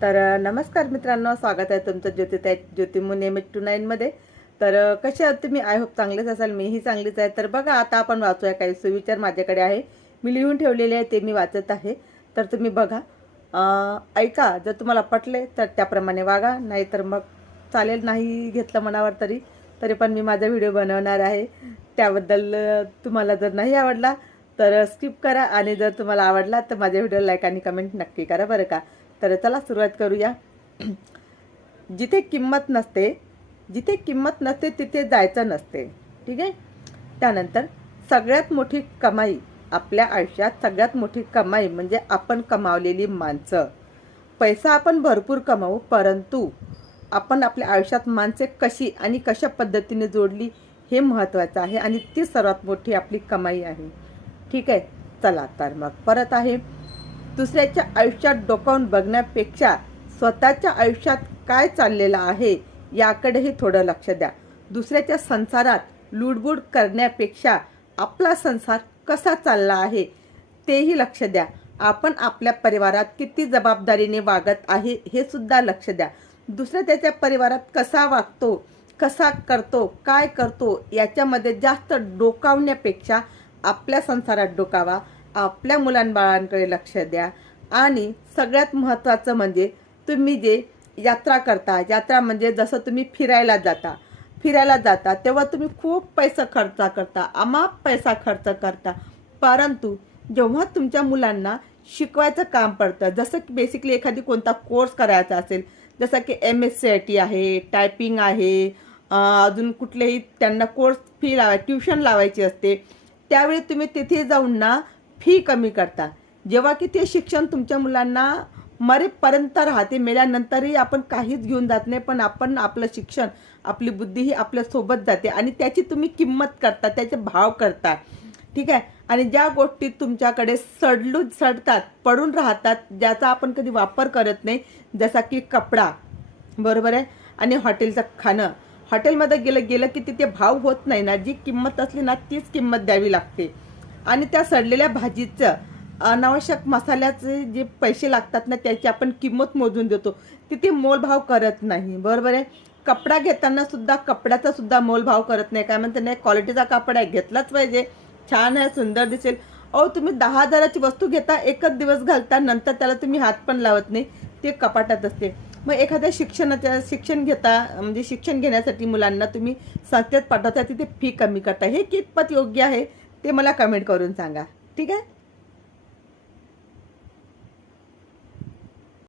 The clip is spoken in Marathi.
तर नमस्कार मित्रांनो, स्वागत आहे तुमचं ज्योतिमू MH29 मध्ये। तर कसे आहात तुम्ही? आय होप चांगलेच असाल, मीही चांगलीच आहे। तर बघा, आता आपण वाचूया काही सुविचार माझ्याकडे आहे, मी लिहून ठेवलेले आहे, ते मी वाचत आहे। तर तुम्ही बघा, ऐका, जर तुम्हाला पटले तर त्याप्रमाणे वागा, नाहीतर मग चालेल, नाही घेतलं मनावर तरी पण मी माझा व्हिडिओ बनवणार आहे। त्याबद्दल तुम्हाला जर नाही आवडला तर स्किप करा, आणि जर तुम्हाला आवडला तर माझ्या व्हिडिओ लाईक आणि कमेंट नक्की करा बरं का। तर चला सुरुवात करूया। जिथे किंमत नसते तिथे जायचं नसते, ठीक आहे। त्यानंतर सगळ्यात मोठी कमाई आपल्या आयुष्यात, सगळ्यात मोठी कमाई म्हणजे आपण कमावलेली माणसं। पैसा आपण भरपूर कमावू, परंतु आपण आपल्या आयुष्यात माणसे कशी आणि कशा पद्धतीने जोडली हे महत्त्वाचं आहे, आणि ती सर्वात मोठी आपली कमाई आहे, ठीक आहे। चला तर मग परत आहे, दुसऱ्याच्या आयुष्यात डोकावून बघण्यापेक्षा स्वतःच्या आयुष्यात काय चाललेलं आहे याकडेही थोडं लक्ष द्या। दुसऱ्याच्या संसारात लुडबुड करण्यापेक्षा आपला संसार कसा चालला आहे तेही लक्ष द्या। आपण आपल्या परिवारात किती जबाबदारीने वागत आहे हे सुद्धा लक्ष द्या। दुसऱ्या त्याच्या परिवारात कसा वागतो, कसा करतो, काय करतो याच्यामध्ये जास्त डोकावण्यापेक्षा आपल्या संसारात डोकावा, आपल्या मुलांबाळांकडे लक्ष द्या। आणि सगळ्यात महत्त्वाचं म्हणजे तुम्ही जे यात्रा करता, यात्रा म्हणजे जसं तुम्ही फिरायला जाता तेव्हा तुम्ही खूप पैसा खर्च करता, अमाप पैसा खर्च करता, परंतु जेव्हा तुमच्या मुलांना शिकवायचं काम पडतं, जसं की बेसिकली एखादी कोणता कोर्स करायचा असेल, जसं की MSCIT आहे, टायपिंग आहे, अजून कुठलेही त्यांना कोर्स ट्युशन लावायची असते, त्यावेळी तुम्ही तिथे जाऊन ना फी कमी करता। जेव्हा की ते शिक्षण तुमच्या मुलांना मरेपर्यंत राहते, मेल्यानंतरही आपण काहीच घेऊन जात नाही, पण आपण आपलं शिक्षण, आपली बुद्धी ही आपल्यासोबत जाते, आणि त्याची तुम्ही किंमत करता, त्याचे भाव करता, ठीक आहे। आणि ज्या गोष्टी तुमच्याकडे सडतात, पडून राहतात, ज्याचा आपण कधी वापर करत नाही, जसा की कपडा, बरोबर आहे, आणि हॉटेलचं खाणं, हॉटेलमध्ये गेलं की तिथे भाव होत नाही ना, जी किंमत असली ना तीच किंमत द्यावी लागते। आणि त्या सडलेल्या भाजीचं, अनावश्यक मसाल्याचे जे पैसे लागतात ना त्याची आपण किंमत मोजून देतो, तिथे मोलभाव करत नाही, बरोबर आहे। कपडा घेताना सुद्धा कपड्याचा सुद्धा मोलभाव करत नाही, काय म्हणते नाही, क्वालिटीचा कपडा घेतलाच पाहिजे, छान आहे, सुंदर दिसेल। तुम्ही 10,000ची वस्तू घेता, एकच दिवस घालता, नंतर त्याला तुम्ही हात पण लावत नाही, ते कपाटात असते। मग एखाद्या शिक्षण घेण्यासाठी मुलांना तुम्ही संस्थेत पाठवता, तिथे फी कमी करता, हे कितपत योग्य आहे ते मला कमेंट करून सांगा, ठीक आहे।